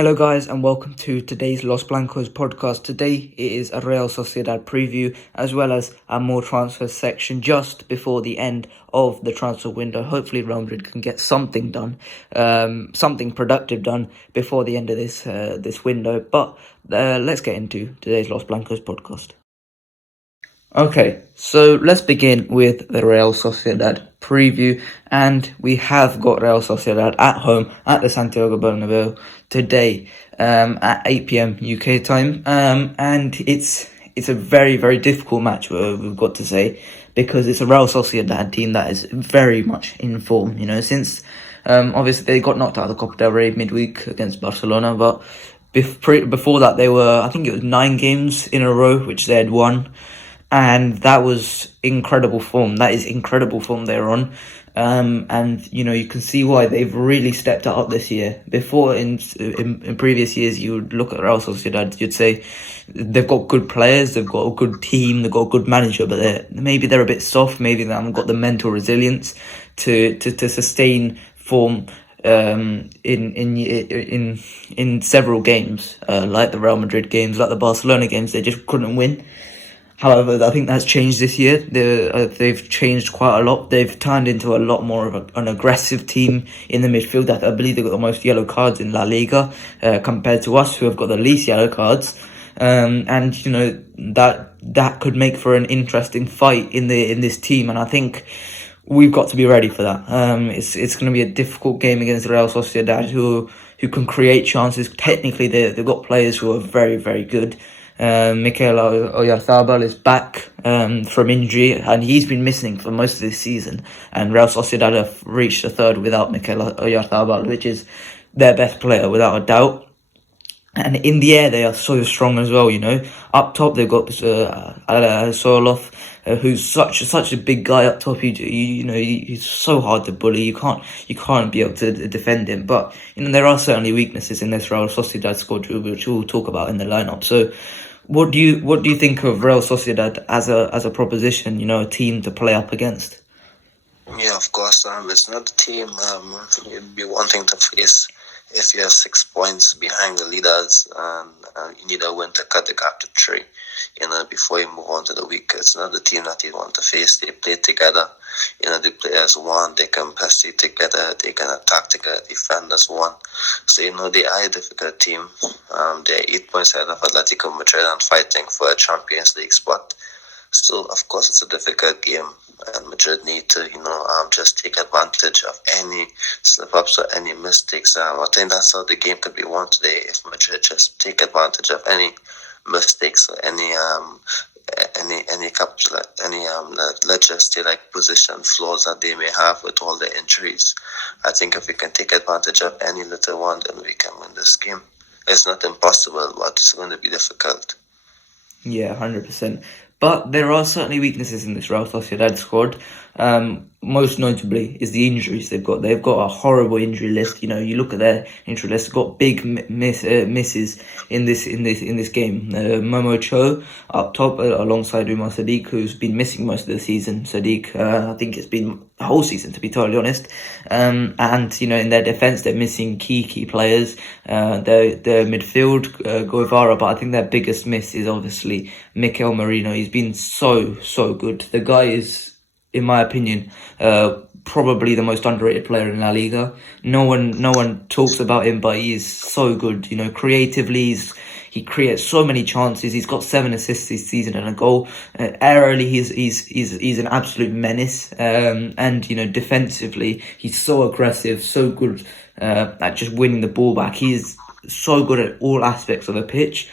Hello guys and welcome to today's Los Blancos podcast. Today it is a Real Sociedad preview as well as a more transfer section just before the end of the transfer window. Hopefully Real Madrid can get something done, something productive done before the end of this window. But let's get into today's Los Blancos podcast. Okay, so let's begin with the Real Sociedad preview, and we have got Real Sociedad at home at the Santiago Bernabeu today at 8 p.m. UK time, and it's a very, very difficult match, we've got to say, because it's a Real Sociedad team that is very much in form, since obviously they got knocked out of the Copa del Rey midweek against Barcelona, but before that they were, I think it was 9 games in a row which they had won. And that was incredible form. That is incredible form they're on. And, you can see why they've really stepped it up this year. Before, in previous years, you would look at Real Sociedad, you'd say they've got good players, they've got a good team, they've got a good manager, but maybe they're a bit soft, maybe they haven't got the mental resilience to sustain form in several games, like the Real Madrid games, like the Barcelona games. They just couldn't win. However, I think that's changed this year. They've changed quite a lot. They've turned into a lot more of an aggressive team in the midfield. I believe they've got the most yellow cards in La Liga compared to us, who have got the least yellow cards. And that could make for an interesting fight in this team. And I think we've got to be ready for that. It's going to be a difficult game against Real Sociedad, who can create chances. Technically, they've got players who are very, very good. Mikel Oyarzabal is back from injury, and he's been missing for most of this season. And Real Sociedad have reached a third without Mikel Oyarzabal, which is their best player without a doubt. And in the air, they are so strong as well. Up top they've got Soloth, who's such a big guy up top. He's so hard to bully. You can't be able to defend him. But there are certainly weaknesses in this Real Sociedad squad, which we'll talk about in the lineup. So, what do you think of Real Sociedad as a proposition? A team to play up against? Yeah, of course. It's not a team you'd be wanting to face if you have 6 points behind the leaders, and you need a win to cut the gap to 3. Before you move on to the week. It's not the team that you want to face. They play together. The players one, they can pass it together, they can attack together, defend as one. So, they are a difficult team. They're 8 points ahead of Atletico Madrid and fighting for a Champions League spot. So, of course, it's a difficult game. And Madrid need to, just take advantage of any slip-ups or any mistakes. I think that's how the game could be won today, if Madrid just take advantage of any mistakes or any let's just say like position flaws that they may have with all the injuries. I think if we can take advantage of any little one, then we can win this game. It's not impossible, but it's going to be difficult. Yeah, 100%. But there are certainly weaknesses in this Real Sociedad squad. Most notably is the injuries they've got. They've got a horrible injury list. You look at their injury list. They've got big misses in this game. Momo Cho up top alongside Umar Sadiq, who's been missing most of the season. Sadiq, I think it's been the whole season, to be totally honest. And in their defense, they're missing key players. Their midfield, Guevara, but I think their biggest miss is obviously Mikel Merino. He's been so good. The guy is, in my opinion, probably the most underrated player in La Liga. No one talks about him, but he is so good. Creatively, he creates so many chances. He's got 7 assists this season and a goal. Aerially, he's an absolute menace. And defensively, he's so aggressive, so good at just winning the ball back. He is so good at all aspects of the pitch.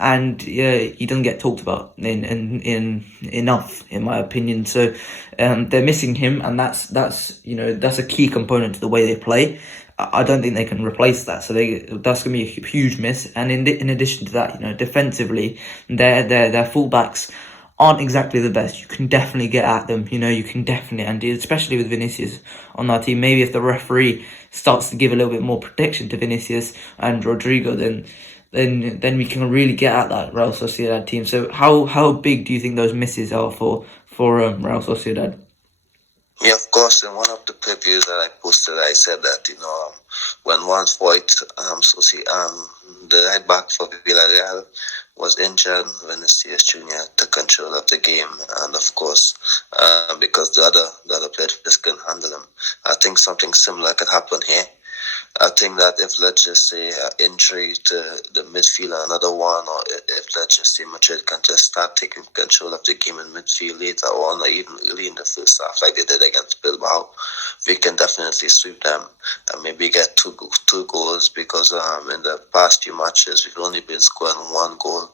And he doesn't get talked about in enough, in my opinion. So they're missing him, and that's a key component to the way they play. I don't think they can replace that. So that's going to be a huge miss. And in addition to that, defensively, their fullbacks aren't exactly the best. You can definitely get at them. You can definitely, and especially with Vinicius on that team. Maybe if the referee starts to give a little bit more protection to Vinicius and Rodrigo, then we can really get at that Real Sociedad team. So how big do you think those misses are for Real Sociedad? Yeah, of course. In one of the previews that I posted, I said that when once Voigt, the right back for Villarreal, was injured, Vinicius Junior took control of the game, and of course, because the other players couldn't handle him. I think something similar could happen here. I think that if, let's just say, injury to the midfielder, another one, or if, let's just say, Madrid can just start taking control of the game in midfield later on, or even early in the first half, like they did against Bilbao, we can definitely sweep them and maybe get two goals, because in the past few matches, we've only been scoring one goal,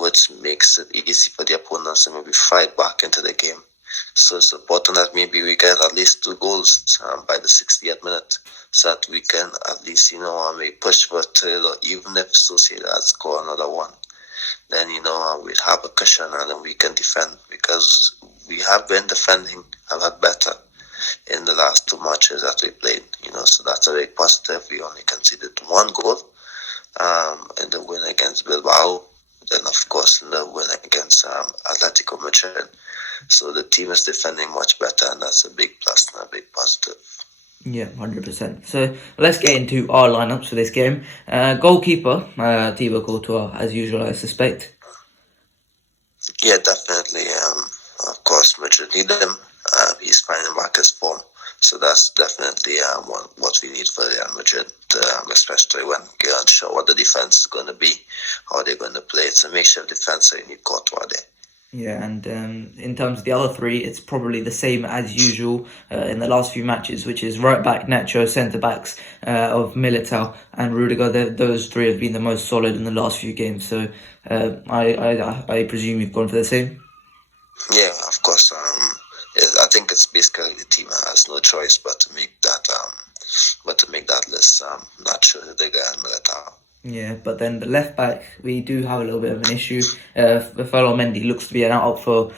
which makes it easy for the opponents to maybe fight back into the game. So it's important that maybe we get at least two goals by the 60th minute, so that we can at least, we push for a third, or even if Sociedad score another one, then, we'd have a cushion and then we can defend, because we have been defending a lot better in the last two matches that we played, so that's a very positive. We only conceded one goal in the win against Bilbao, then of course in the win against Atletico Madrid. So the team is defending much better, and that's a big plus and a big positive. Yeah, 100%. So let's get into our lineups for this game. Goalkeeper, Thibaut Courtois, as usual, I suspect. Yeah, definitely. Of course, Madrid need him. He's finding back his form. So that's definitely what we need for Real Madrid, especially when you're unsure what the defense is going to be, how they're going to play. It's a makeshift defense, so you need Courtois there. Yeah, and in terms of the other three, it's probably the same as usual in the last few matches, which is right back Nacho, centre backs of Militao and Rudiger. Those three have been the most solid in the last few games. So I presume you've gone for the same. Yeah, of course. I think it's basically the team has no choice but to make that list. Nacho, Rudiger, and Militao. Yeah, but then the left back, we do have a little bit of an issue. Rafael Mendy looks to be out for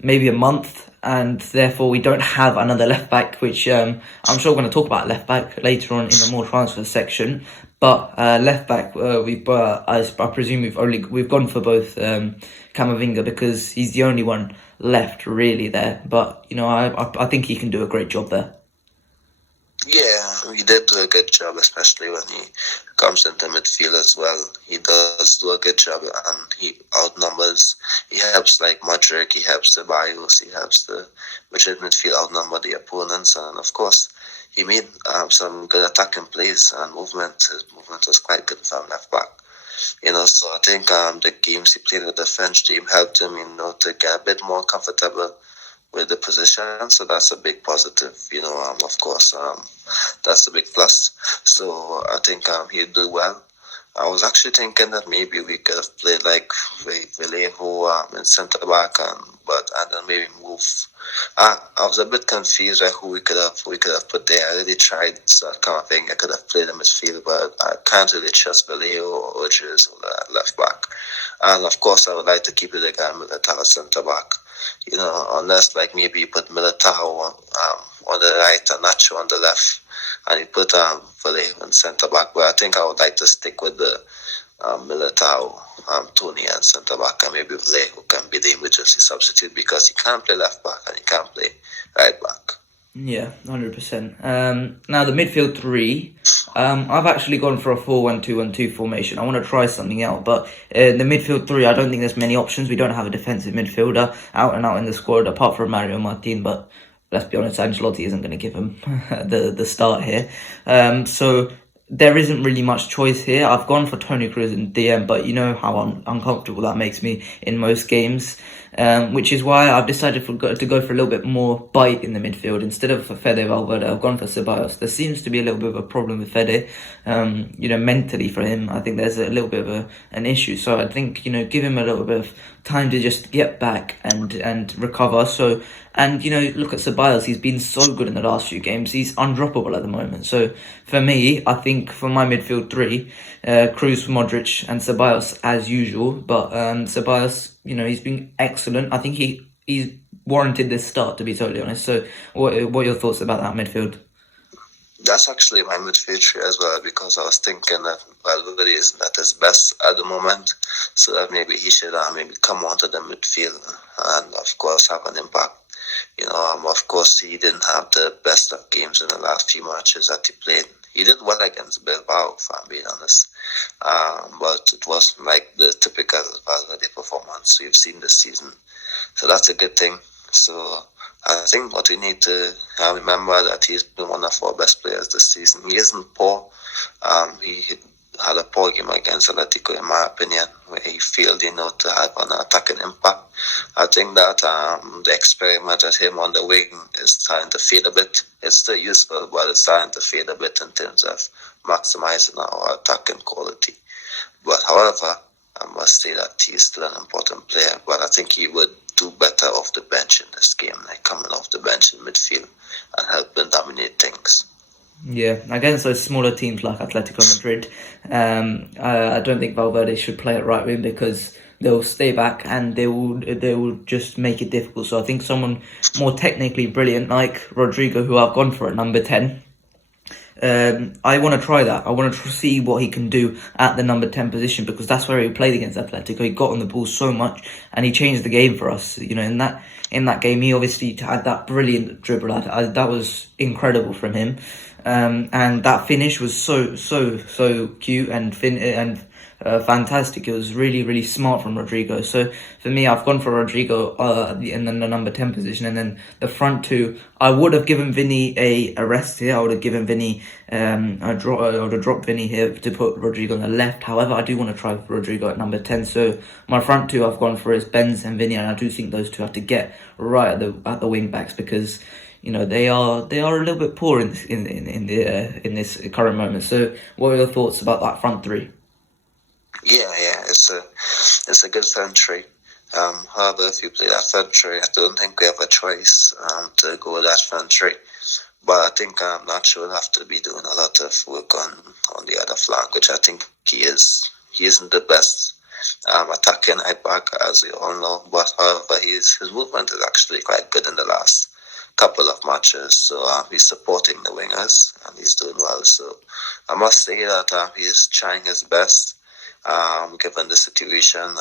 maybe a month, and therefore we don't have another left back, which I'm sure we're going to talk about left back later on in the more transfer section. But left back, I presume we've gone for both Camavinga, because he's the only one left really there. But I think he can do a great job there. Yeah, he did do a good job, especially when he comes into midfield as well. He does do a good job, and he outnumbers. He helps like Modric, he helps the Bios, he helps the Madrid midfield outnumber the opponents, and of course, he made some good attacking plays and movement. His movement was quite good from left back. So I think the games he played with the French team helped him, to get a bit more comfortable with the position, so that's a big positive. Of course, that's a big plus. So I think he'll do well. I was actually thinking that maybe we could have played like Vallejo in centre back, and then maybe move. I was a bit confused like who we could have put there. I really tried that kind of thing. I could have played in midfield, but I can't really trust Vallejo or Urges or the left back. And of course, I would like to keep it again Militao centre back. Unless like maybe you put Militao on the right and Nacho on the left, and you put Vallejo in centre back. But I think I would like to stick with the Militao, Tony and centre back, and maybe Vallejo can be the emergency substitute, because he can't play left back and he can't play right back. Yeah, 100%. Now the midfield three, I've actually gone for a 4-1-2-1-2 formation. I want to try something out, but the midfield three, I don't think there's many options. We don't have a defensive midfielder out and out in the squad apart from Mario Martin, but let's be honest, Ancelotti isn't going to give him the start here. So there isn't really much choice here. I've gone for Toni Kroos and DM, but you know how uncomfortable that makes me in most games, which is why I've decided to go for a little bit more bite in the midfield. Instead of for Fede Valverde, I've gone for Ceballos. There seems to be a little bit of a problem with Fede, mentally for him. I think there's a little bit of an issue. So I think, give him a little bit of time to just get back and recover. So, and look at Ceballos. He's been so good in the last few games. He's undroppable at the moment. So for me, I think for my midfield three, Kroos, Modric, and Ceballos as usual. But Ceballos, he's been excellent. I think he's warranted this start, to be totally honest. So what are your thoughts about that midfield? That's actually my midfield three as well, because I was thinking that Valverde isn't at his best at the moment, so that maybe he should maybe come onto the midfield and of course have an impact. Of course, he didn't have the best of games in the last few matches that he played. He did well against Bilbao, if I'm being honest. But it wasn't like the typical Valverde performance we've seen this season. So that's a good thing. So I think what we need to remember that he's been one of our best players this season. He isn't poor. He had a poor game against Atletico, in my opinion, where he failed, to have an attacking impact. I think that the experiment at him on the wing is starting to fade a bit. It's still useful, but it's starting to fade a bit in terms of maximizing our attacking quality. But however, I must say that he's still an important player, but I think he would do better off the bench in this game, like coming off the bench in midfield and helping dominate things. Yeah, against those smaller teams like Atletico Madrid, I don't think Valverde should play at right wing because they'll stay back and they will just make it difficult. So I think someone more technically brilliant like Rodrigo, who I've gone for at number 10. I want to try that. I want to see what he can do at the number 10 position because that's where he played against Atletico. He got on the ball so much and he changed the game for us. In that game, he obviously had that brilliant dribble. That was incredible from him. And that finish was so cute and fantastic. It was really, really smart from Rodrigo. So for me, I've gone for Rodrigo in the number 10 position, and then the front two. I would have given Vinny a rest here. I would have given Vinny I would have dropped Vinny here to put Rodrigo on the left. However, I do want to try Rodrigo at number 10. So my front two I've gone for is Benz and Vinny, and I do think those two have to get right at the wing backs because they are a little bit poor in this current moment. So what are your thoughts about that front three? Yeah, it's a good front three. However, if you play that front three, I don't think we have a choice to go with that front three. But I think Nacho will have to be doing a lot of work on the other flank, which I think he is. He isn't the best attacking right back, as we all know. But however, his movement is actually quite good in the last couple of matches. So he's supporting the wingers and he's doing well. So I must say that he's trying his best. Given the situation,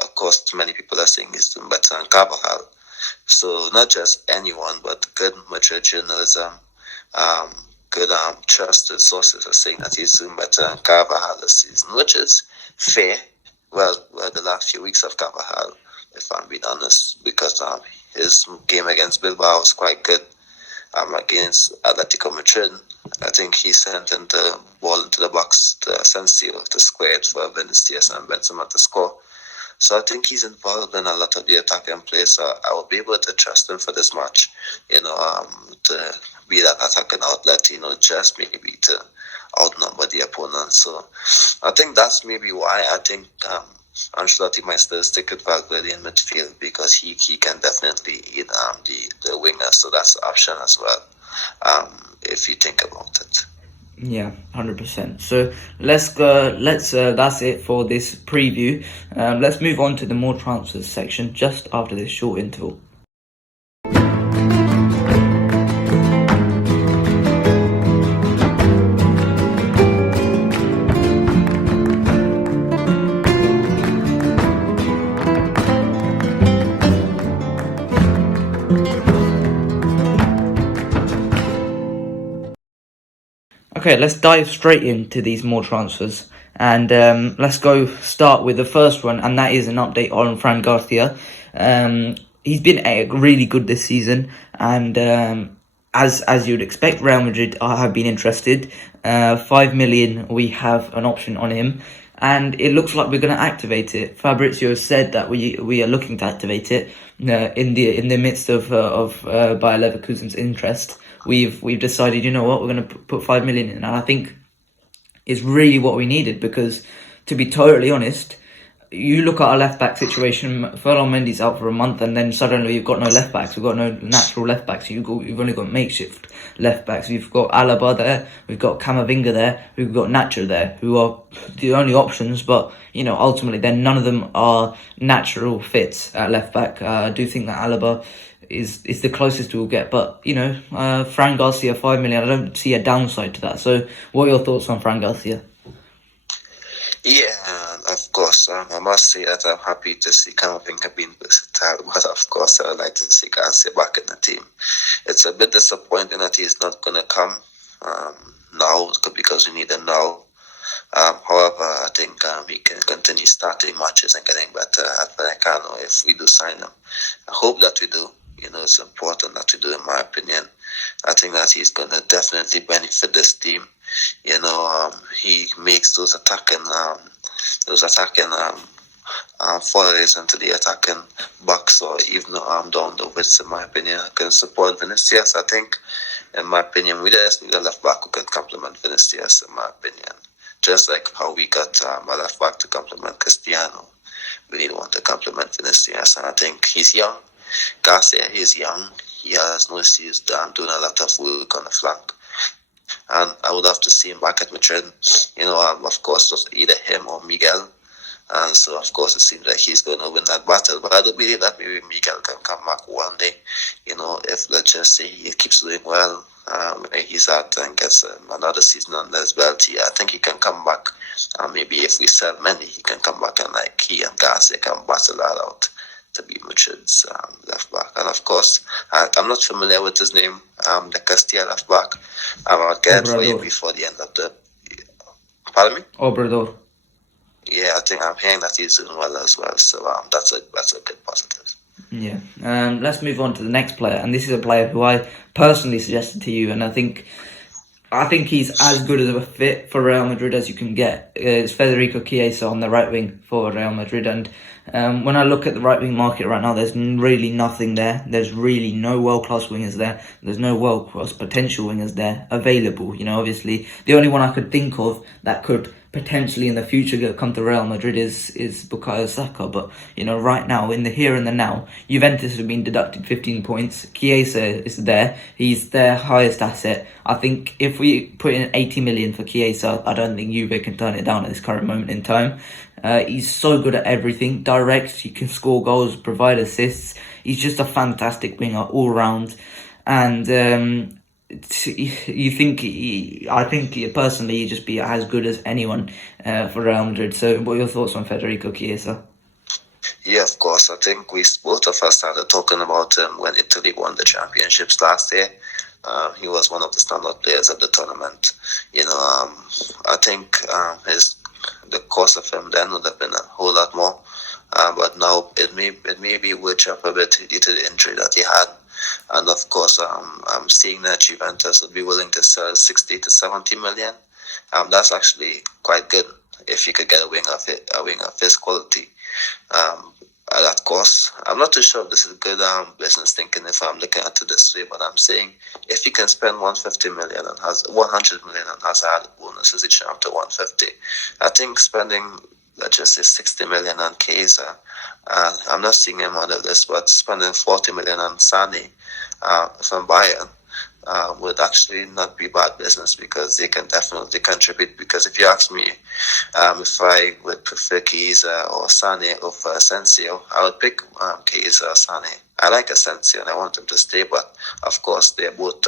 of course, many people are saying he's doing better than Carvajal. So not just anyone, but good Madrid journalism, good trusted sources are saying that he's doing better than Carvajal this season, which is fair. Well, the last few weeks of Carvajal, if I'm being honest, because his game against Bilbao was quite good. Against Atletico Madrid, I think he sent in the ball into the box to Asensio to square it for Vinicius and Benzema to score. So I think he's involved in a lot of the attacking play. So I will be able to trust him for this match, to be that attacking outlet, just maybe to outnumber the opponent. So I think that's maybe why I think Ancelotti might still stick with Valverde in midfield because he can definitely eat the winger, so that's an option as well, if you think about it. Yeah, 100%. So let's go. That's it for this preview. Let's move on to the more transfers section just after this short interval. Okay, let's dive straight into these more transfers. And let's go start with the first one, and that is an update on Fran Garcia. He's been really good this season, and as you'd expect, Real Madrid have been interested. 5 million, we have an option on him, and it looks like we're going to activate it. Fabrizio said that we are looking to activate it in the midst of Bayer Leverkusen's interest. We've decided, we're going to put 5 million in, and I think it's really what we needed because, to be totally honest, you look at our left back situation. Ferland Mendy's out for a month, and then suddenly you've got no left backs. We've got no natural left backs. You've only got makeshift left backs. We've got Alaba there. We've got Camavinga there. We've got Nacho there, who are the only options. But ultimately, then none of them are natural fits at left back. I do think that Alaba is the closest we'll get. But Fran Garcia, 5 million. I don't see a downside to that. So, what are your thoughts on Fran Garcia? Yeah, and of course, I must say that I'm happy to see Camavinga being versatile, but of course, I would like to see Garcia back in the team. It's a bit disappointing that he's not going to come now because we need him now. However, I think he can continue starting matches and getting better at Vallecano if we do sign him. I hope that we do. It's important that we do, in my opinion. I think that he's going to definitely benefit this team. He makes those attacking forays into the attacking box or even down the widths, in my opinion. I can support Vinicius, I think. In my opinion, we just need a left back who can complement Vinicius, in my opinion. Just like how we got a left back to complement Cristiano. We need one to complement Vinicius, and I think he's young. Garcia, he's young. He has no issues doing a lot of work on the flank. And I would have to see him back at Madrid. Of course, it was either him or Miguel. And so, of course, it seems like he's going to win that battle. But I do believe that maybe Miguel can come back one day. If, let's just say, he keeps doing well, he's at and gets another season under his belt, I think he can come back. Maybe if we sell many, he can come back and he and Garcia can battle that out to be Madrid's left back. And of course, I'm not familiar with his name, the Castilla left back. I'll get it for you before the end of the. Pardon me? Obrador. Yeah, I think I'm hearing that he's doing well as well. So that's a good positive. Yeah. Let's move on to the next player, and this is a player who I personally suggested to you, and I think he's as good as a fit for Real Madrid as you can get. It's Federico Chiesa on the right wing for Real Madrid, and when I look at the right wing market right now, there's really nothing there. There's really no world-class wingers there. There's no world-class potential wingers there available. Obviously, the only one I could think of that could potentially in the future come to Real Madrid is Bukayo Saka, but right now, in the here and the now, Juventus have been deducted 15 points. Chiesa is there. He's their highest asset. I think if we put in 80 million for Chiesa, I don't think Juve can turn it down at this current moment in time. He's so good at everything. Direct, he can score goals, provide assists. He's just a fantastic winger all round. And I think personally he'd just be as good as anyone for Real Madrid. So what are your thoughts on Federico Chiesa? Yeah, of course. I think both of us started talking about him when Italy won the championships last year. He was one of the standout players of the tournament. I think the cost of him then would have been a whole lot more. But now it may be worth up a bit due to the injury that he had. And of course, I'm seeing that Juventus would be willing to sell 60 to 70 million. That's actually quite good if you could get a wing of his quality at that cost. I'm not too sure if this is good business thinking if I'm looking at it this way, but I'm saying if you can spend 150 million and has 100 million and has added bonuses each after 150, I think spending, let's just say 60 million on Chiesa, I'm not seeing him on the list, but spending 40 million on Sane from Bayern would actually not be bad business because they can definitely contribute. Because if you ask me if I would prefer Chiesa or Sane over Asensio, I would pick Chiesa or Sane. I like Asensio and I want him to stay, but of course they're both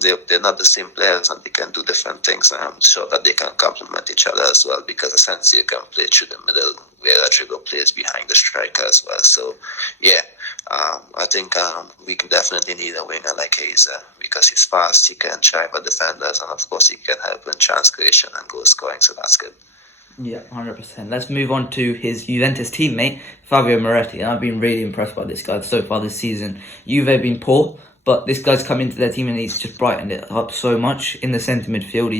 they're not the same players and they can do different things. I'm sure that they can complement each other as well because Asensio can play through the middle where Rodrigo plays behind the striker as well. So yeah, I think we can definitely need a winger like Chiesa because he's fast, he can drive at defenders, and of course he can help in chance creation and goal scoring, so that's good. Yeah, 100%. Let's move on to his Juventus teammate, Fabio Moretti, and I've been really impressed by this guy so far this season. Juve have been poor, but this guy's come into their team and he's just brightened it up so much in the centre midfield.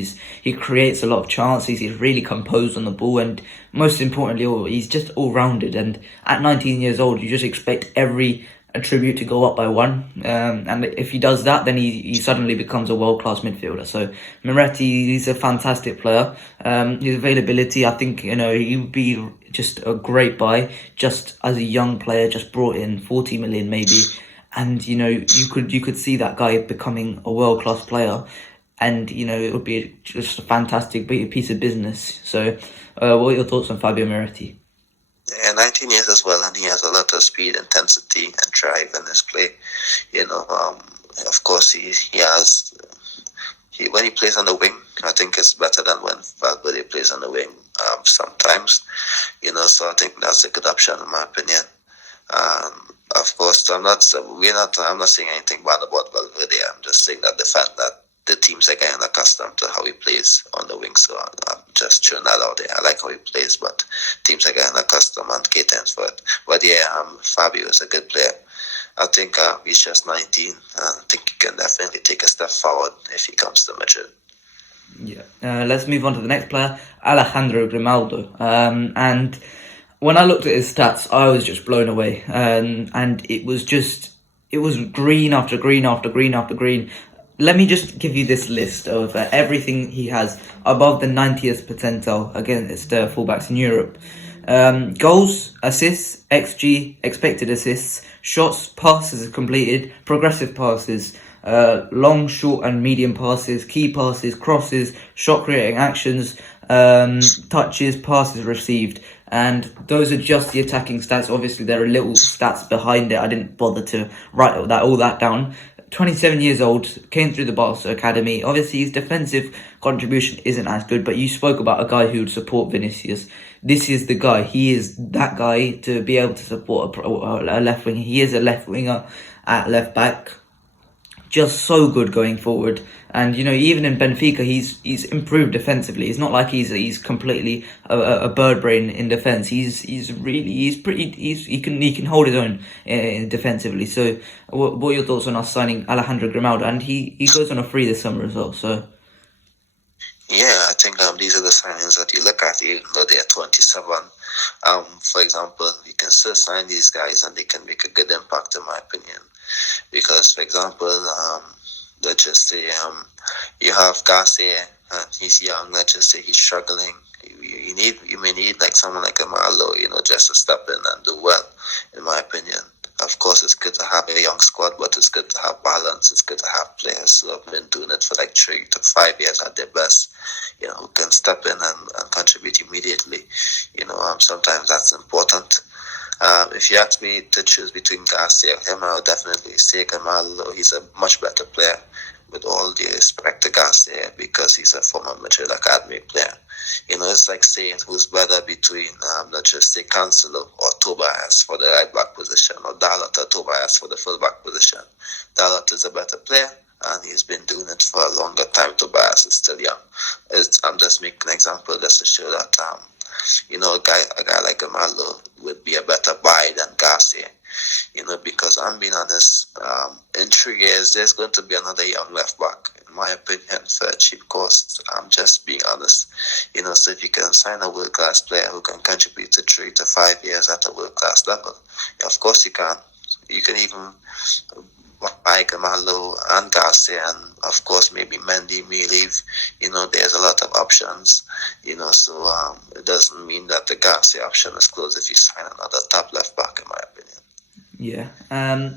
He creates a lot of chances. He's really composed on the ball, and most importantly, he's just all-rounded. And at 19 years old, you just expect every attribute to go up by one. And if he does that, then he suddenly becomes a world-class midfielder. So Moretti, he's a fantastic player. His availability, I think, he would be just a great buy, just as a young player, just brought in 40 million maybe. And you could see that guy becoming a world-class player, and it would be just a fantastic piece of business. So, what are your thoughts on Fabio Moretti? Yeah, 19 years as well, and he has a lot of speed, intensity, and drive in his play. Of course, he has when he plays on the wing, I think it's better than when Valverde plays on the wing sometimes. So I think that's a good option in my opinion. Of course, I'm not saying anything bad about Valverde. I'm just saying that the fact that the teams are getting accustomed to how he plays on the wing, so I'm just throwing that out there. I like how he plays, but teams are getting accustomed and catering for it. But yeah, Fabio is a good player. I think he's just 19. I think he can definitely take a step forward if he comes to Madrid. Yeah. Let's move on to the next player, Alejandro Grimaldo. And when I looked at his stats, I was just blown away. And it was green after green after green after green. Let me just give you this list of everything he has above the 90th percentile against fullbacks in Europe. Goals, assists, XG, expected assists, shots, passes completed, progressive passes, long, short and medium passes, key passes, crosses, shot creating actions, touches, passes received. And those are just the attacking stats. Obviously, there are little stats behind it. I didn't bother to write all that down. 27 years old, came through the Barca Academy. Obviously, his defensive contribution isn't as good, but you spoke about a guy who would support Vinicius. This is the guy. He is that guy to be able to support a left winger. He is a left winger at left back. Just so good going forward. And, even in Benfica, he's improved defensively. It's not like he's completely a bird brain in defense. He can hold his own defensively. So, what are your thoughts on us signing Alejandro Grimaldo? And he goes on a free this summer as well. So, yeah, I think these are the signings that you look at, even though they are 27. For example, you can still sign these guys, and they can make a good impact, in my opinion. Because, for example, let's just say you have Garcia, he's young. Let's just say he's struggling. You may need like someone like Amalo, just to step in and do well, in my opinion. Of course, it's good to have a young squad, but it's good to have balance. It's good to have players who have been doing it for like 3 to 5 years at their best, who can step in and contribute immediately. Sometimes that's important. If you ask me to choose between Garcia and him, I would definitely say Grimaldo. He's a much better player, with all due respect to Garcia, because he's a former Madrid Academy player. It's like saying who's better between, let's just say, Cancelo or Tobias for the right back position, or Dalot or Tobias for the full back position. Dalot is a better player, and he's been doing it for a longer time. Tobias is still young. I'm just making an example just to show that a guy like Grimaldo would be a better buy than Garcia. Because I'm being honest, in 3 years there's going to be another young left back, in my opinion, for a cheap cost. I'm just being honest. So if you can sign a world class player who can contribute to 3 to 5 years at a world class level, of course you can. You can even buy Grimaldo and Garcia, and of course maybe Mendy may leave. There's a lot of options. So it doesn't mean that the Garcia option is closed if you sign another top left back, in my opinion. Yeah.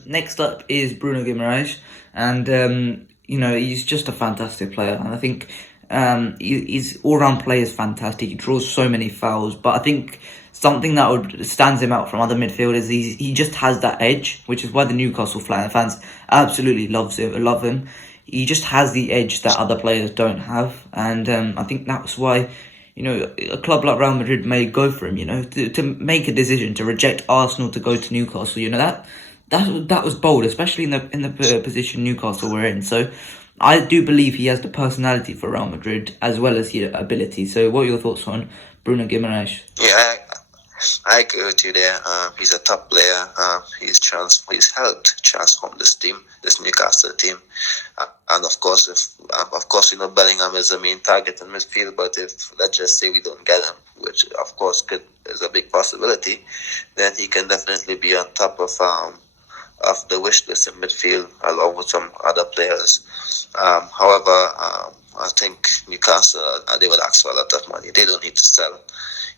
Next up is Bruno Guimaraes, and he's just a fantastic player, and I think his all-round play is fantastic. He draws so many fouls, but I think something that stands him out from other midfielders, he just has that edge, which is why the Newcastle fans absolutely love him. He just has the edge that other players don't have, and I think that's why a club like Real Madrid may go for him. To make a decision to reject Arsenal to go to Newcastle. That was bold, especially in the position Newcastle were in. So I do believe he has the personality for Real Madrid as well as the ability. So what are your thoughts on Bruno Guimaraes? Yeah, I agree with you there. He's a top player. He's helped transform this Newcastle team. And of course, Bellingham is the main target in midfield. But if, let's just say, we don't get him, which of course is a big possibility, then he can definitely be on top of the wish list in midfield, along with some other players. However, I think Newcastle, they would ask for a lot of money. They don't need to sell.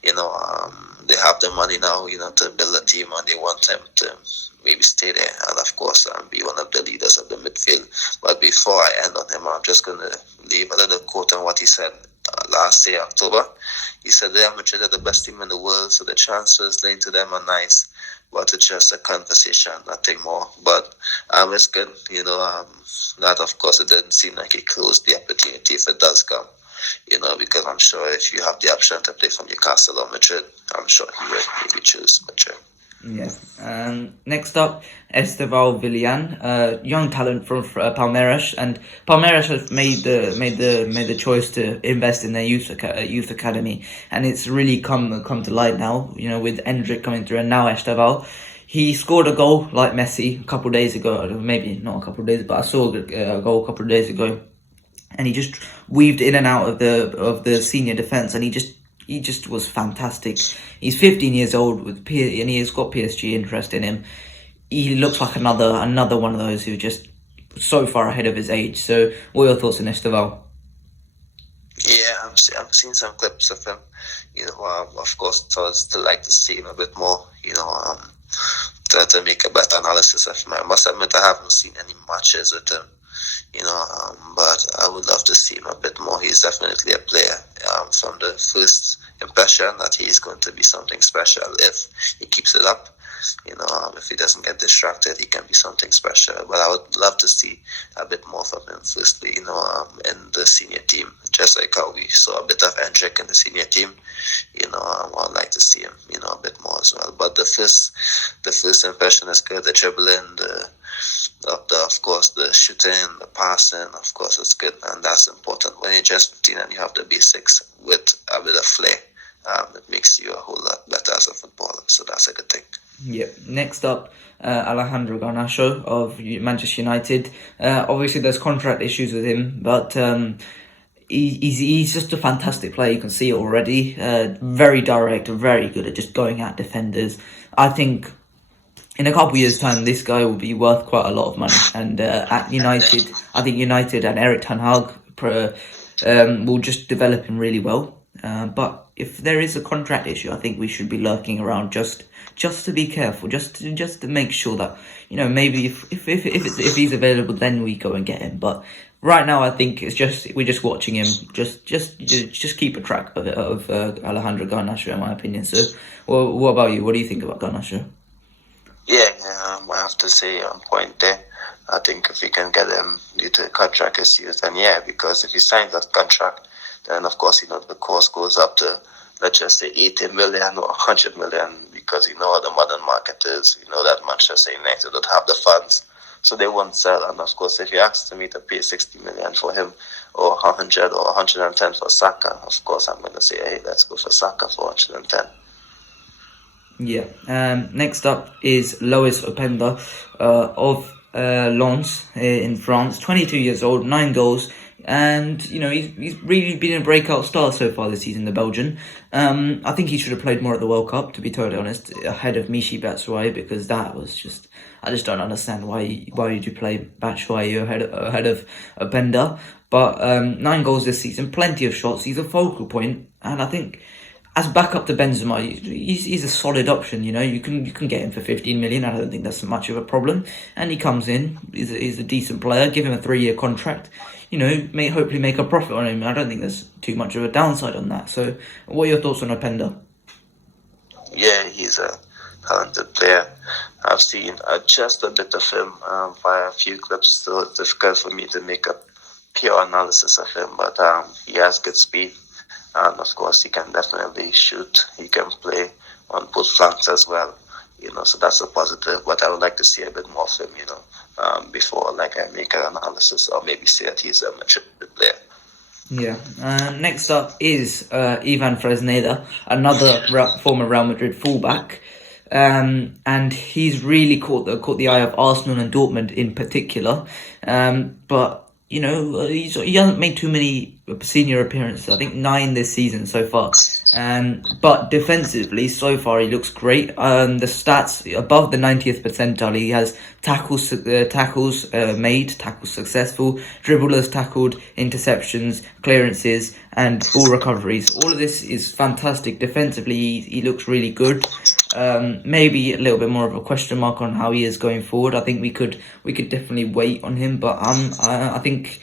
They have the money now, to build a team, and they want him to maybe stay there and, of course, be one of the leaders of the midfield. But before I end on him, I'm just going to leave a little quote on what he said last year, October. He said, Real Madrid are the best team in the world, so the transfers linked to them are nice. but it's just a conversation, nothing more. But it's good, that of course it didn't seem like he closed the opportunity if it does come, because I'm sure if you have the option to play for Newcastle or Madrid, I'm sure he would maybe choose Madrid. Yeah. Next up, Esteval Villan, young talent from Palmeiras, and Palmeiras have made the choice to invest in their youth academy, and it's really come to light now. With Endrick coming through, and now Esteval. He scored a goal like Messi a couple of days ago, maybe not a couple of days, but I saw a goal a couple of days ago, and he just weaved in and out of the senior defense, and he just was fantastic. He's 15 years old and he has got PSG interest in him. He looks like another one of those who just so far ahead of his age. So, what are your thoughts on Esteval? Yeah, I've seen some clips of him. Of course, I would still like to see him a bit more. To make a better analysis of him. I must admit I haven't seen any matches with him. But I would love to see him a bit more. He's definitely a player. From the first impression that he's going to be something special if he keeps it up. If he doesn't get distracted, he can be something special. But I would love to see a bit more from him. Firstly, in the senior team, just like how we saw a bit of Endrick in the senior team. I would like to see him, a bit more as well. But the first impression is good. The dribbling, of course, the shooting, the passing, of course, it's good, and that's important. When you're just 15 and you have the basics with a bit of flair, it makes you a whole lot better as a footballer. So that's a good thing. Yep. Next up, Alejandro Garnacho of Manchester United. Obviously, there's contract issues with him, but he's just a fantastic player. You can see it already. Very direct, very good at just going at defenders. I think in a couple of years' time, this guy will be worth quite a lot of money. And at United, I think United and Erik ten Hag will just develop him really well. But if there is a contract issue, I think we should be lurking around just to be careful, just to make sure that maybe if he's available, then we go and get him. But right now, I think we're just watching him, just keep a track of Alejandro Garnacho, in my opinion. So, what about you? What do you think about Garnacho? Yeah, I have to say on point there. I think if we can get him due to contract issues, then yeah, because if he signs that contract, then of course, the cost goes up to, let's just say 80 million or 100 million, because how the modern market is, that Manchester United don't have the funds, so they won't sell. And of course, if you ask me to pay 60 million for him, or 100 or 110 for Saka, of course I'm going to say, hey, let's go for Saka for 110. Yeah. Next up is Lois Openda of Lens in France. 22 years old, 9 goals. And, he's really been a breakout star so far this season, the Belgian. I think he should have played more at the World Cup, to be totally honest, ahead of Michy Batshuayi, because that was I just don't understand why did you play Batshuayi ahead of Openda. But 9 goals this season, plenty of shots. He's a focal point, and I think as backup to Benzema, he's a solid option. You can get him for 15 million. I don't think that's much of a problem. And he comes in, he's a decent player. Give him a 3-year contract. Hopefully make a profit on him. I don't think there's too much of a downside on that. So, what are your thoughts on Openda? Yeah, he's a talented player. I've seen just a bit of him via a few clips, so it's difficult for me to make a pure analysis of him. But he has good speed. And of course, he can definitely shoot. He can play on both flanks as well. So that's a positive. But I would like to see a bit more of him, before I make an analysis or maybe say that he's a mature player. Yeah. Next up is Ivan Fresneda, another former Real Madrid fullback. And he's really caught the eye of Arsenal and Dortmund in particular. But he hasn't made too many senior appearances. I think 9 this season so far. But defensively, so far he looks great. The stats above the 90th percentile. He has tackles made, tackles successful, dribblers tackled, interceptions, clearances, and ball recoveries. All of this is fantastic. Defensively, he looks really good. Maybe a little bit more of a question mark on how he is going forward. I think we could definitely wait on him, but I think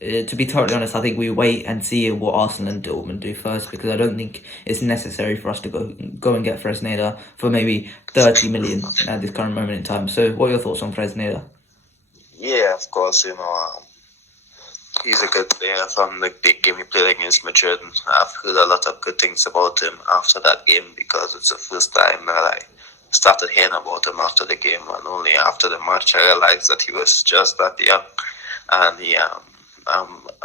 to be totally honest, I think we wait and see what Arsenal and Dortmund do first, because I don't think it's necessary for us to go and get Fresneda for maybe 30 million at this current moment in time. So, what are your thoughts on Fresneda? Yeah, of course, he's a good player from the big game he played against Madrid. I've heard a lot of good things about him after that game, because it's the first time that I started hearing about him after the game, and only after the match I realized that he was just that young. And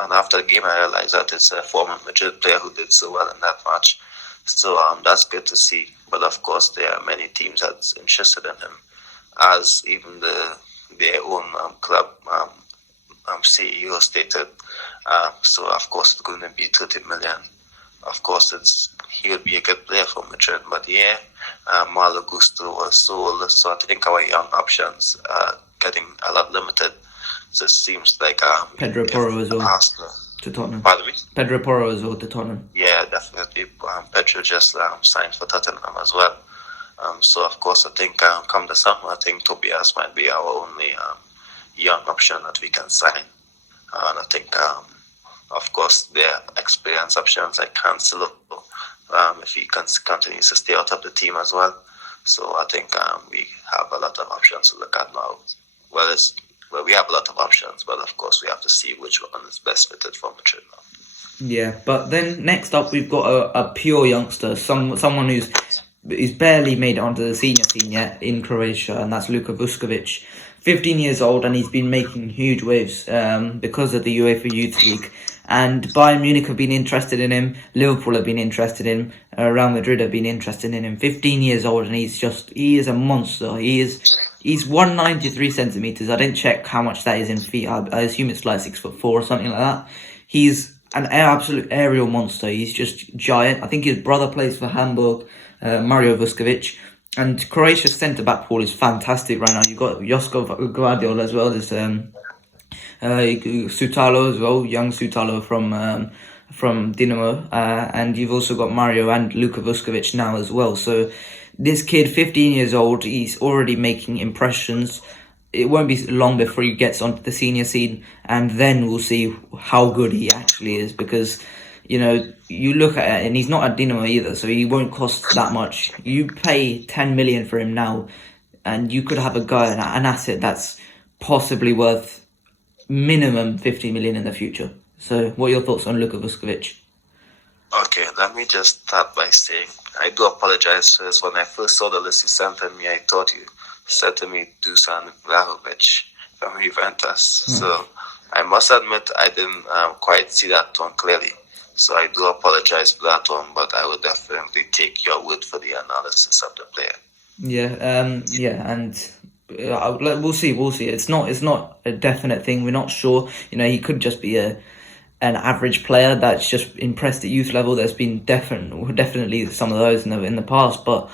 and after the game I realized that it's a former Madrid player who did so well in that match. So that's good to see. But of course there are many teams that's interested in him, as even their own club CEO stated. So of course it's going to be 30 million. Of course he would be a good player for Madrid. But yeah, Malo Gusto was sold, so I think our young options are getting a lot limited. So it seems like Pedro Porro as well Arsenal, to Tottenham. pardon me? Pedro Porro as well to Tottenham. Yeah, definitely. Pedro just signed for Tottenham as well. So of course I think come the summer, I think Tobias might be our only young option that we can sign. And I think of course their experienced options like Cancelo, if he continues to stay out of the team as well. So I think we have a lot of options to look at now. Well, we have a lot of options, but of course we have to see which one is best fitted for Madrid now. Yeah, but then next up we've got a pure youngster, someone who's barely made it onto the senior scene yet in Croatia, and that's Luka Vuskovic. 15 years old, and he's been making huge waves because of the UEFA Youth League. And Bayern Munich have been interested in him, Liverpool have been interested in him, Real Madrid have been interested in him. 15 years old, and he is a monster. He's 193 centimeters. I didn't check how much that is in feet. I assume it's like 6'4" or something like that. He's an absolute aerial monster. He's just giant. I think his brother plays for Hamburg, Mario Vuskovic. And Croatia's centre-back pool is fantastic right now. You've got Josko Gvardiol as well as Sutalo as well, young Sutalo from Dinamo. And you've also got Mario and Luka Vuskovic now as well. So this kid, 15 years old, he's already making impressions. It won't be long before he gets onto the senior scene, and then we'll see how good he actually is, because you look at it, and he's not at Dinamo either, so he won't cost that much. You pay 10 million for him now, and you could have an asset that's possibly worth minimum 50 million in the future. So what are your thoughts on Luka Vuskovic? Okay, let me just start by saying I do apologize for this. When I first saw the list you sent to me, I thought you said to me Dusan Vlahovic from Juventus. So I must admit I didn't quite see that one clearly. So I do apologize for that one, but I would definitely take your word for the analysis of the player. And we'll see. It's not a definite thing. We're not sure. He could just be an average player that's just impressed at youth level. There's been definitely some of those in the past, but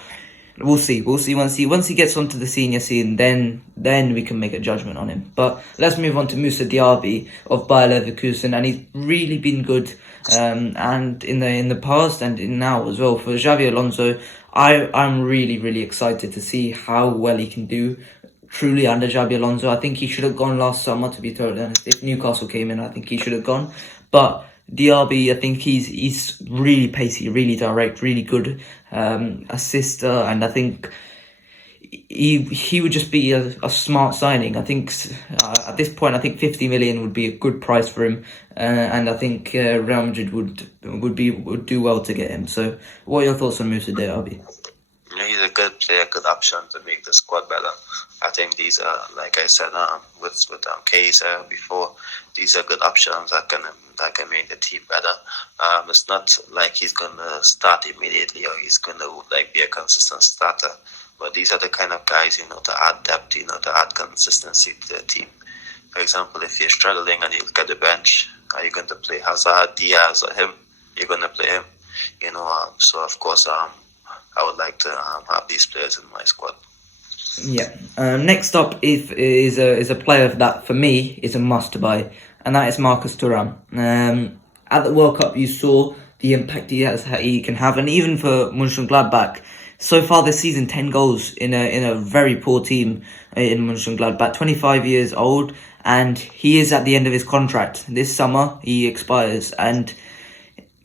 we'll see. Once he gets onto the senior scene, then we can make a judgment on him. But let's move on to Moussa Diaby of Bayer Leverkusen, and he's really been good. And in the past and in now as well for Xabi Alonso, I'm really, really excited to see how well he can do truly under Xabi Alonso. I think he should have gone last summer, to be totally honest. If Newcastle came in, I think he should have gone. But Diaby, I think he's really pacey, really direct, really good assister, and I think he would just be a smart signing. I think at this point, I think 50 million would be a good price for him, and I think Real Madrid would do well to get him. So, what are your thoughts on Moussa Diaby? He's a good player, good option to make the squad better. I think these are, like I said, with Case before, these are good options that can make the team better. It's not like he's gonna start immediately or he's gonna be a consistent starter. But these are the kind of guys, to add depth, to add consistency to the team. For example, if you're struggling and you look at the bench, are you going to play Hazard, Diaz, or him? You're going to play him. So of course, I would like to have these players in my squad. Yeah. Next up is a player that for me is a must to buy, and that is Marcus Thuram. At the World Cup, you saw the impact he can have, and even for Mönchengladbach, so far this season, 10 goals in a very poor team in Mönchengladbach. 25 years old, and he is at the end of his contract. This summer, he expires, and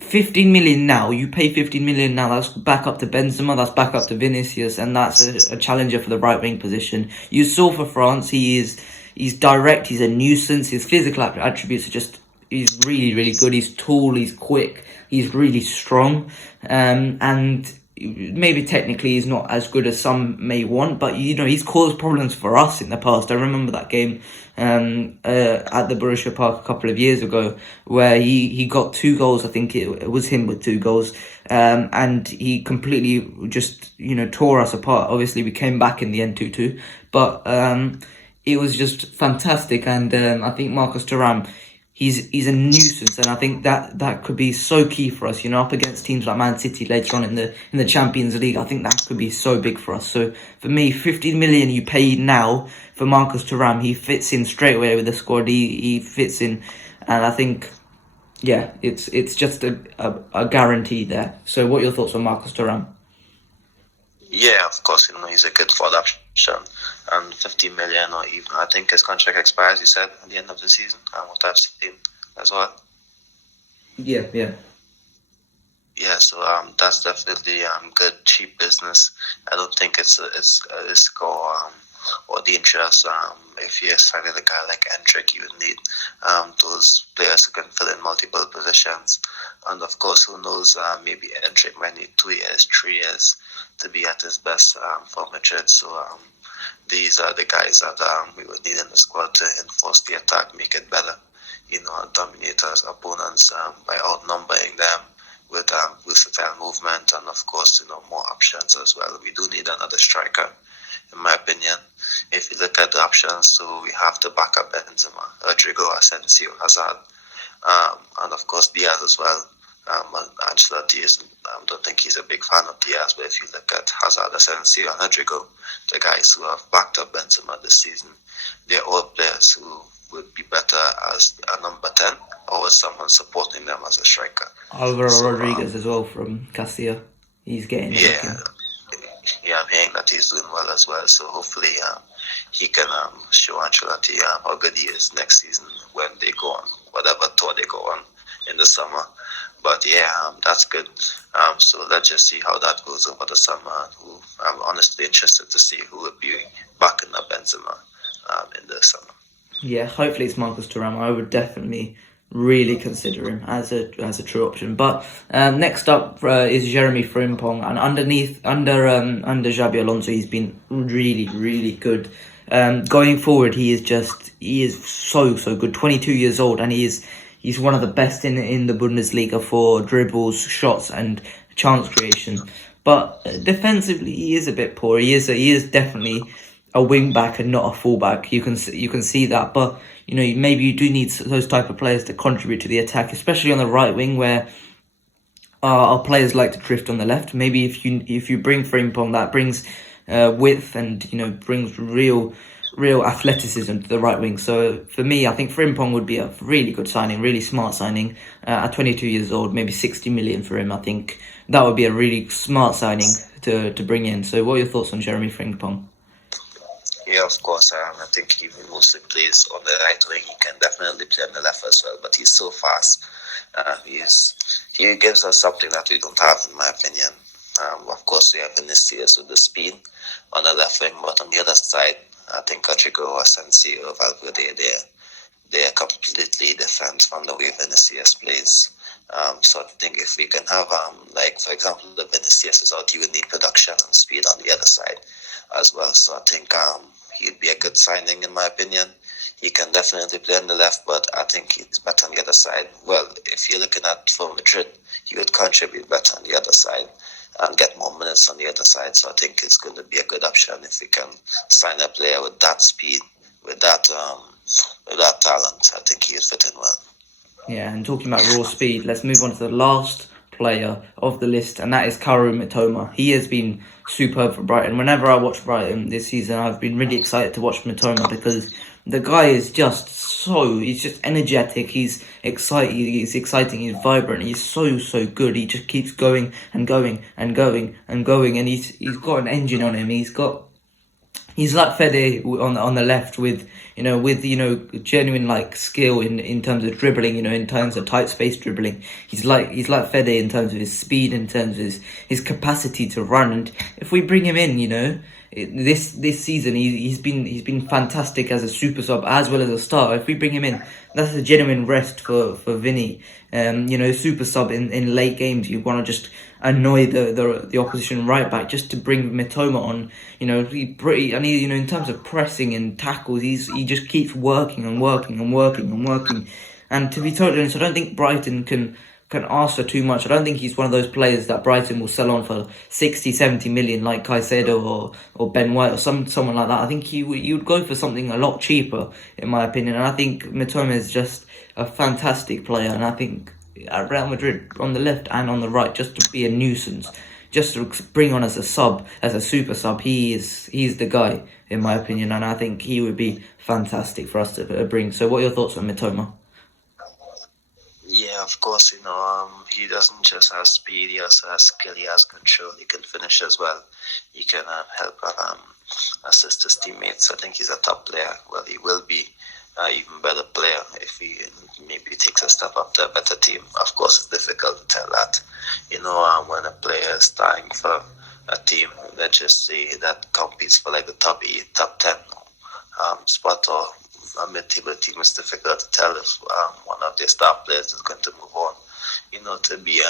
15 million now, you pay 15 million now, that's back up to Benzema, that's back up to Vinicius, and that's a challenger for the right wing position. You saw for France, he's direct, he's a nuisance, his physical attributes are just, he's really, really good, he's tall, he's quick, he's really strong, and maybe technically he's not as good as some may want, but he's caused problems for us in the past. I remember that game at the Borussia Park a couple of years ago where he got 2 goals. I think it was him with 2 goals, and he completely just tore us apart. Obviously we came back in the end 2-2, but it was just fantastic. And I think Marcus Thuram, he's a nuisance, and I think that could be so key for us, up against teams like Man City later on in the Champions League. I think that could be so big for us. So for me, 15 million you pay now for Marcus Thuram, he fits in straight away with the squad. He fits in, and I think, yeah, it's just a guarantee there. So what are your thoughts on Marcus Thuram? Yeah, of course, he's a good forward option. And 50 million, or even, I think his contract expires, you said, at the end of the season, what I've seen as well. Yeah. Yeah, so that's definitely good, cheap business. I don't think it's a risk or dangerous. If you sign a guy like Endrick, you would need those players who can fill in multiple positions. And of course, who knows, maybe Endrick might need 2 years, 3 years to be at his best for Madrid. So these are the guys that we would need in the squad to enforce the attack, make it better, dominate our opponents by outnumbering them with versatile movement, and of course, more options as well. We do need another striker, in my opinion. If you look at the options, so we have the backup Benzema, Rodrigo, Asensio, Hazard, and of course Diaz as well. Ancelotti don't think he's a big fan of Diaz, but if you look at Hazard, Asensio, and Rodrigo, the guys who have backed up Benzema this season, they're all players who would be better as a number 10 or with someone supporting them as a striker. Alvaro Rodriguez as well from Castilla. He's getting I'm hearing that he's doing well as well. So hopefully he can show Ancelotti how good he is next season when they go on whatever tour they go on in the summer. But yeah, that's good. So let's just see how that goes over the summer. I'm honestly interested to see who would be backing up Benzema in the summer. Yeah, hopefully it's Marcus Thuram. I would definitely really consider him as a true option. But next up is Jeremy Frimpong, and under Xabi Alonso, he's been really, really good. Going forward, he is so good. 22 years old, and he's one of the best in the Bundesliga for dribbles, shots, and chance creation. But defensively, he is a bit poor. He is definitely a wing back and not a full back. You can see that, but maybe you do need those type of players to contribute to the attack, especially on the right wing where our players like to drift on the left. Maybe if you bring Frimpong, that brings width and brings real athleticism to the right wing. So for me, I think Frimpong would be a really good signing, really smart signing. At 22 years old, maybe 60 million for him. I think that would be a really smart signing to bring in. So what are your thoughts on Jeremy Frimpong? Yeah, of course. I think he mostly plays on the right wing. He can definitely play on the left as well, but he's so fast. He gives us something that we don't have, in my opinion. Of course, we have Vinicius with the speed on the left wing, but on the other side, I think Rodrigo, Asensio, Valverde, they're completely different from the way Vinicius plays. So I think if we can have, for example, the Vinicius is out, you would need production and speed on the other side as well. So I think he'd be a good signing, in my opinion. He can definitely play on the left, but I think he's better on the other side. Well, if you're looking at for Madrid, he would contribute better on the other side and get more minutes on the other side. So I think it's going to be a good option if we can sign a player with that speed, with that talent. I think he'd fit in well. Yeah, and talking about raw speed, let's move on to the last player of the list, and that is Kaoru Mitoma. He has been superb for Brighton. Whenever I watch Brighton this season, I've been really excited to watch Mitoma because the guy is he's just energetic, he's exciting, he's vibrant, he's so good. He just keeps going and going and going and going, and he's got an engine on him. He's like Fede on the left with genuine like skill in terms of dribbling, in terms of tight space dribbling. He's like Fede in terms of his speed, in terms of his capacity to run. And if we bring him in, this season he's been fantastic as a super sub as well as a starter. If we bring him in, that's a genuine rest for Vinny. Super sub in late games, you want to just annoy the opposition right back, just to bring Mitoma on. In terms of pressing and tackles, he just keeps working and working and working and working. And to be totally honest, I don't think Brighton can ask for too much. I don't think he's one of those players that Brighton will sell on for 60-70 million like Caicedo or Ben White or someone like that. I think he would go for something a lot cheaper, in my opinion. And I think Mitoma is just a fantastic player. And I think at Real Madrid, on the left and on the right, just to be a nuisance, just to bring on as a sub, as a super sub, he's the guy, in my opinion. And I think he would be fantastic for us to bring. So what are your thoughts on Mitoma? Yeah, of course, he doesn't just have speed, he also has skill, he has control, he can finish as well. He can help assist his teammates. I think he's a top player. Well, he will be even better player if he maybe takes a step up to a better team. Of course, it's difficult to tell that. When a player is starting for a team, let's just say that competes for like the top 8, top 10 spot, or a mid-table team, it's difficult to tell if one of their star players is going to move on, to be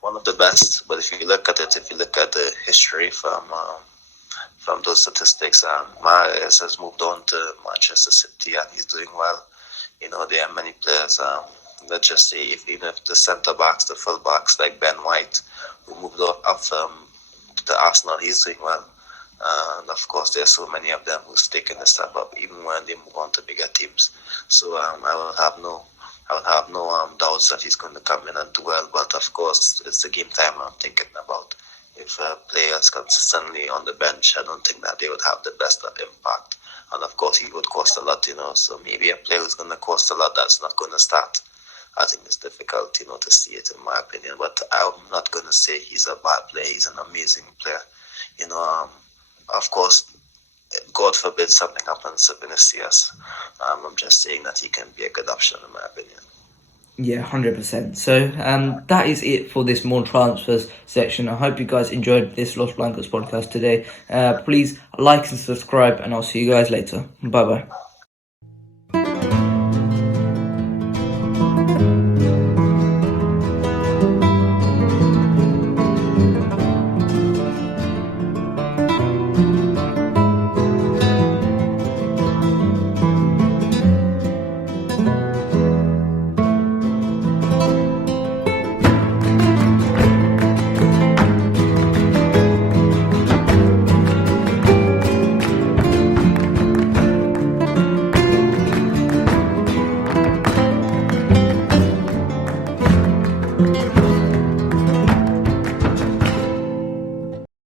one of the best. But if you look at the history from those statistics, Mahrez has moved on to Manchester City and he's doing well. There are many players, let's just say, even if the centre-backs, the full-backs like Ben White, who moved up to Arsenal, he's doing well. And of course, there's so many of them who's taken the step up, even when they move on to bigger teams. So I will have no doubts that he's going to come in and do well. But of course, it's the game time I'm thinking about. If players consistently on the bench, I don't think that they would have the best of impact. And of course, he would cost a lot, So maybe a player who's going to cost a lot that's not going to start. I think it's difficult, to see it, in my opinion. But I'm not going to say he's a bad player. He's an amazing player. Of course, God forbid something happens to Vinicius. I'm just saying that he can be a good option, in my opinion. Yeah, 100%. So that is it for this more transfers section. I hope you guys enjoyed this Los Blancos podcast today. Please like and subscribe, and I'll see you guys later. Bye-bye.